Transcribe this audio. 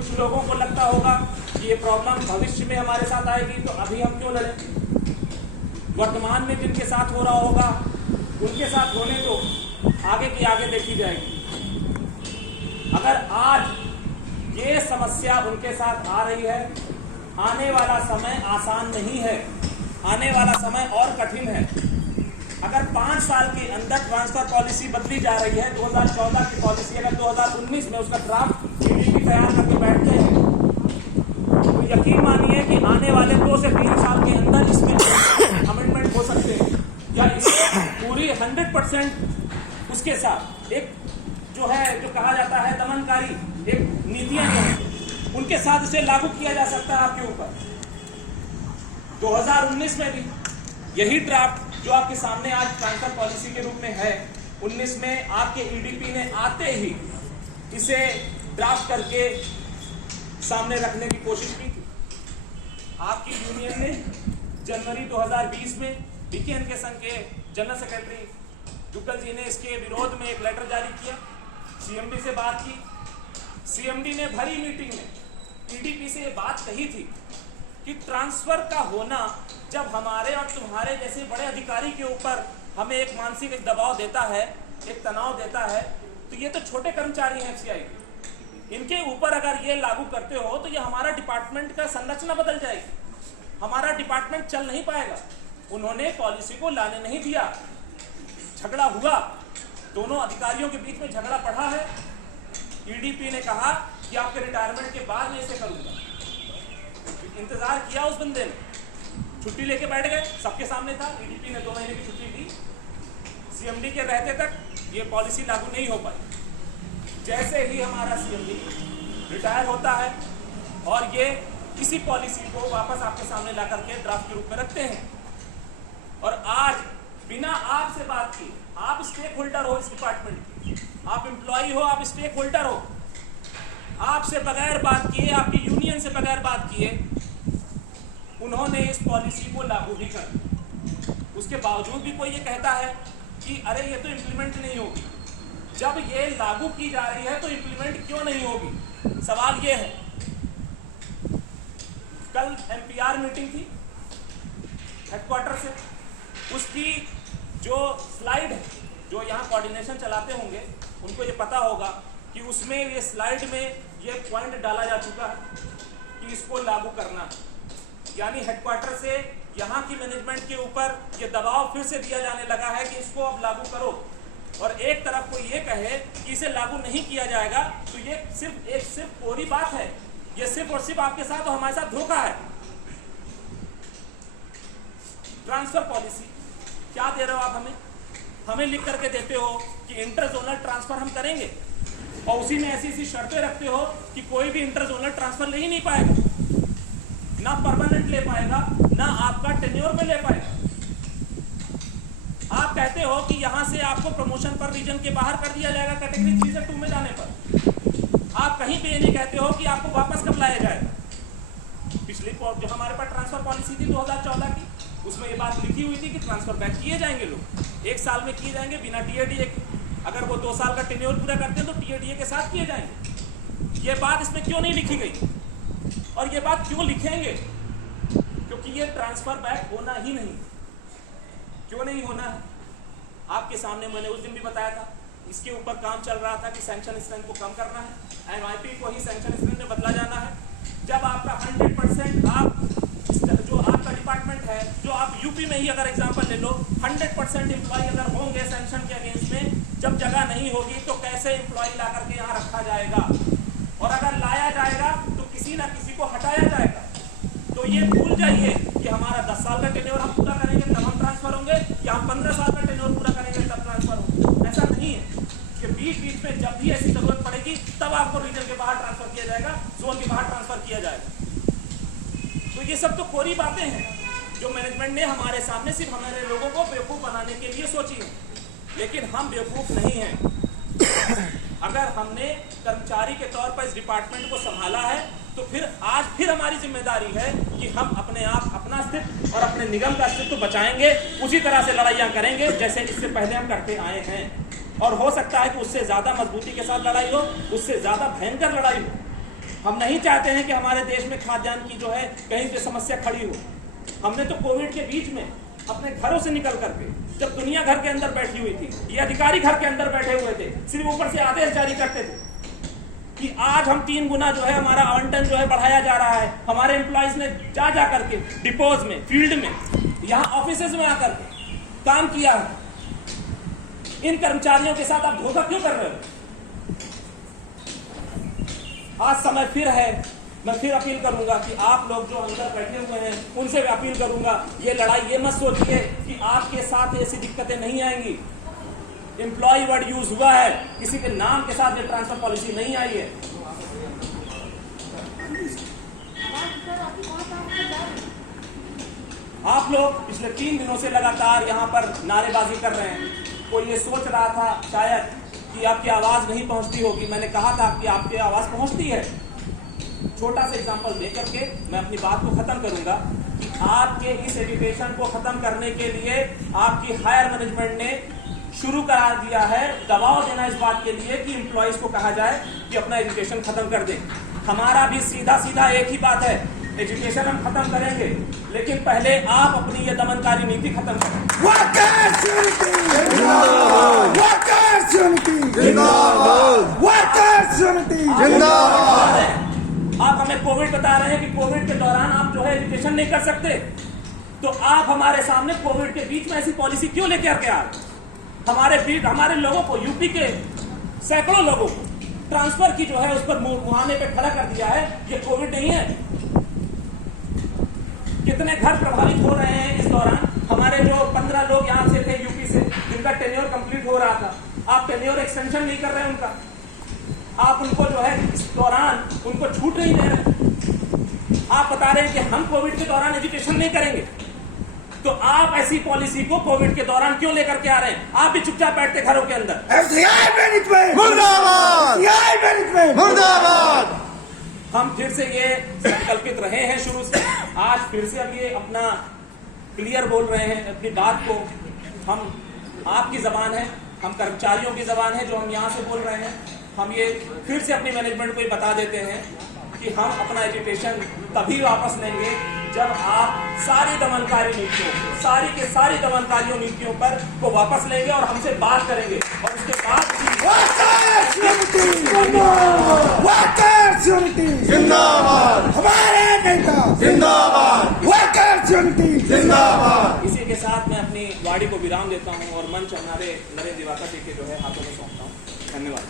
कुछ लोगों को लगता होगा कि ये प्रॉब्लम भविष्य में हमारे साथ आएगी, तो अभी हम क्यों लड़ें? वर्तमान में जिनके साथ हो रहा होगा उनके साथ होने तो आगे की आगे देखी जाएगी। अगर आज ये समस्या उनके साथ आ रही है, आने वाला समय आसान नहीं है, आने वाला समय और कठिन है। अगर 5 साल के अंदर ट्रांसफर पॉलिसी बदली जा रही है, 2014 की पॉलिसी अगर 2019 में उसका ड्राफ्ट ईडीपी तैयार करके बैठते हैं, तो यकीन मानिए कि आने वाले 2 से 3 साल के अंदर इसमें अमेंडमेंट हो सकते हैं, या इसे पूरी 100% उसके साथ एक जो है, जो कहा जाता है दमनकारी एक नीतियां जो हैं उनके साथ इसे लागू किया जा सकता है आपके ऊपर। 2019 में भी यही ड्राफ्ट जो आपके सामने आज ट्रांसफर पॉलिसी के रूप में है, 19 में आपके ईडीपी ने आते ही इसे ड्राफ्ट करके सामने रखने की कोशिश की थी। आपकी यूनियन ने जनवरी 2020 में बीकेएन के संघ के जनरल सेक्रेटरी जुगल जी ने इसके विरोध में एक लेटर जारी किया, सीएमडी से बात की। सीएमडी ने भरी मीटिंग में ईडीपी से ये बात कही थी कि ट्रांसफर का होना जब हमारे और तुम्हारे जैसे बड़े अधिकारी के ऊपर हमें एक मानसिक एक दबाव देता है, एक तनाव देता है, तो ये तो छोटे कर्मचारी हैं एफसीआई के, इनके ऊपर अगर ये लागू करते हो तो ये हमारा डिपार्टमेंट का संरचना बदल जाएगी, हमारा डिपार्टमेंट चल नहीं पाएगा। उन्होंने पॉलिसी को लाने नहीं दिया, झगड़ा हुआ, दोनों अधिकारियों के बीच में झगड़ा पड़ा है। ईडीपी ने कहा कि आपके रिटायरमेंट के बाद मैं इसे करूंगा। इंतजार किया उस बंदे ने, छुट्टी लेके बैठ गए, सबके सामने था। ईडीपी ने 2 महीने की छुट्टी दी, सीएमडी के रहते तक ये पॉलिसी लागू नहीं हो पाई। जैसे ही हमारा सीएमडी रिटायर होता है और ये इसी पॉलिसी को वापस आपके सामने ला करके ड्राफ्ट के रूप में रखते हैं, और आज बिना आपसे बात किए, आप स्टेक होल्डर हो इस डिपार्टमेंट की, आप एम्प्लॉई हो, आप स्टेक होल्डर हो, आपसे बगैर बात किए, आपकी यूनियन से बगैर बात किए उन्होंने इस पॉलिसी को लागू भी कर। उसके बावजूद भी कोई ये कहता है कि अरे ये तो इम्प्लीमेंट नहीं होगी। जब ये लागू की जा रही है तो इम्प्लीमेंट क्यों नहीं होगी? सवाल ये है। कल एमपीआर मीटिंग थी हेडक्वार्टर से, उसकी जो स्लाइड है, जो यहाँ कोऑर्डिनेशन चलाते होंगे उनको ये पता होगा कि उसमें ये स्लाइड में ये पॉइंट डाला जा चुका है कि इसको लागू करना है। यानी हेडक्वार्टर से यहाँ की मैनेजमेंट के ऊपर ये दबाव फिर से दिया जाने लगा है कि इसको अब लागू करो, और एक तरफ कोई ये कहे कि इसे लागू नहीं किया जाएगा, तो ये सिर्फ कोरी बात है, ये सिर्फ और सिर्फ आपके साथ और हमारे साथ धोखा है। ट्रांसफर पॉलिसी क्या दे रहे हो आप हमें लिख करके देते हो कि इंटर जोनल ट्रांसफर हम करेंगे, और उसी में ऐसी शर्तें रखते हो कि कोई भी इंटर जोनल ट्रांसफर ले ही नहीं पाएगा, ना परमानेंट ले पाएगा, ना आपका टेन्योर में ले पाएगा। आप कहते हो कि यहां से आपको प्रमोशन पर रीजन के बाहर कर दिया जाएगा कैटेगरी 3 से 2 में जाने पर। आप कहीं पे ये नहीं कहते हो कि आपको वापस कब लाया जाएगा। पिछली जो हमारे पास ट्रांसफर पॉलिसी थी 2014 की, उसमें ये बात लिखी हुई थी कि ट्रांसफर बैक किए जाएंगे, लोग 1 साल में किए जाएंगे बिना टीएडीए के। अगर वो 2 साल का टेन्योर पूरा करते हैं तो टीएडीए के साथ किए जाएंगे। ये बात इसमें क्यों नहीं लिखी गई, और ये बात क्यों लिखेंगे? क्योंकि ये ट्रांसफर बैक होना ही नहीं। क्यों नहीं होना है? आपके सामने मैंने उस दिन भी बताया था, इसके ऊपर काम चल रहा था कि सैंक्शन स्ट्रेंथ को कम करना है, एमआईपी को ही सैंक्शन स्ट्रेंथ में बदला जाना है। जब आपका 100% आप जो आपका डिपार्टमेंट है, जो आप यूपी में ही अगर एग्जांपल ले लो, 100% एम्प्लॉय अगर होंगे सैंक्शन के अगेंस्ट में, जब जगह नहीं होगी तो कैसे एम्प्लॉय ला करके यहाँ रखा जाएगा, और अगर लाया जाएगा तो किसी ना किसी को हटाया जाएगा। तो ये भूल जाइए कि हमारा 10 साल का टेन्योर हम पूरा करेंगे तब हम ट्रांसफर होंगे, या हम 15 साल का टेन्योर पूरा करेंगे तब ट्रांसफर होंगे। ऐसा नहीं है कि बीच में जब भी ऐसी जरूरत पड़ेगी तब आपको रीजन के बाहर ट्रांसफर किया जाएगा, जोन के बाहर ट्रांसफर किया जाएगा। तो ये सब तो कोरी बातें हैं जो मैनेजमेंट ने हमारे सामने सिर्फ हमारे लोगों को बेवकूफ बनाने के लिए सोची है, लेकिन हम बेवकूफ नहीं हैं। अगर हमने कर्मचारी के तौर पर इस डिपार्टमेंट को संभाला है तो फिर हमारी जिम्मेदारी है कि हम अपने आप अपना अस्तित्व और अपने निगम का अस्तित्व बचाएंगे, उसी तरह से लड़ाइयाँ करेंगे जैसे इससे पहले हम करते आए हैं। और हो सकता है कि उससे ज्यादा मजबूती के साथ लड़ाई हो, उससे ज्यादा भयंकर लड़ाई हो, हम नहीं चाहते हैं कि हमारे देश में खाद्यान्न की जो है कहीं पे समस्या खड़ी हो। हमने तो कोविड के बीच में अपने घरों से निकल करके, जब दुनिया घर के अंदर बैठी हुई थी, ये अधिकारी घर के अंदर बैठे हुए थे, सिर्फ ऊपर से आदेश जारी करते थे कि आज हम 3 गुना जो है हमारा आवंटन जो है बढ़ाया जा रहा है। हमारे एम्प्लॉइज ने जा करके डिपोज में, फील्ड में, यहाँ ऑफिसेज में आकर काम किया है। इन कर्मचारियों के साथ आप धोखा क्यों कर रहे हो? आज समय फिर है, मैं फिर अपील करूंगा कि आप लोग जो अंदर बैठे हुए हैं उनसे भी अपील करूंगा, ये लड़ाई ये मत सोचिए कि आपके साथ ऐसी दिक्कतें नहीं आएंगी। एम्प्लॉय वर्ड यूज हुआ है, किसी के नाम के साथ ये ट्रांसफर पॉलिसी नहीं आई है। आप लोग पिछले 3 दिनों से लगातार यहाँ पर नारेबाजी कर रहे हैं। कोई ये सोच रहा था शायद कि आपकी आवाज नहीं पहुंचती होगी। मैंने कहा था कि आपकी आवाज पहुंचती है। छोटा सा एग्जांपल देकर के मैं अपनी बात को खत्म करूंगा कि आपके इस एजुकेशन को खत्म करने के लिए आपकी हायर मैनेजमेंट ने शुरू करा दिया है, दबाव देना इस बात के लिए कि एम्प्लॉइज को कहा जाए कि अपना एजुकेशन खत्म कर दें। हमारा भी सीधा सीधा एक ही बात है, एजुकेशन हम खत्म करेंगे, लेकिन पहले आप अपनी ये दमनकारी नीति खत्म करें। आप हमें कोविड बता रहे हैं कि कोविड के दौरान आप जो है एजुकेशन नहीं कर सकते, तो आप हमारे सामने कोविड के बीच में ऐसी पॉलिसी क्यों लेके आ गए? हमारे लोगों को, यूपी के सैकड़ों लोगों को ट्रांसफर की जो है उस पर मुहाने पे खड़ा कर दिया है। ये कोविड नहीं है। कितने घर प्रभावित हो रहे हैं इस दौरान? हमारे जो 15 लोग यहाँ से थे यूपी से, जिनका टेन्योर कंप्लीट हो रहा था, आप टेन्योर एक्सटेंशन नहीं कर रहे हैं उनका। आप उनको जो है इस दौरान उनको छूट नहीं दे रहे। आप बता रहे हैं कि हम कोविड के दौरान एजुकेशन नहीं करेंगे, तो आप ऐसी पॉलिसी को कोविड के दौरान क्यों लेकर के आ रहे हैं? आप भी चुपचाप बैठते घरों के अंदर। मुर्दाबाद! हम फिर से ये संकल्पित रहे हैं शुरू से, आज फिर से अब ये अपना क्लियर बोल रहे हैं अपनी बात को। हम आपकी जबान है, हम कर्मचारियों की जबान है जो हम यहाँ से बोल रहे हैं। हम ये फिर से अपनी मैनेजमेंट को ये बता देते हैं कि हम अपना एजुकेशन तभी वापस लेंगे जब आप सारी दमनकारी नीतियों, सारी के सारी दमनकारी नीतियों पर को वापस लेंगे और हमसे बात करेंगे। और उसके बाद जिंदाबाद, हमारे नेता जिंदाबाद, वर्कर्स यूनिटी जिंदाबाद। इसी के साथ मैं अपनी वाणी को विराम देता हूं और मंच हमारे नरेंद्र दिवाकर जी के जो है हाथों में सौंपता हूं। धन्यवाद।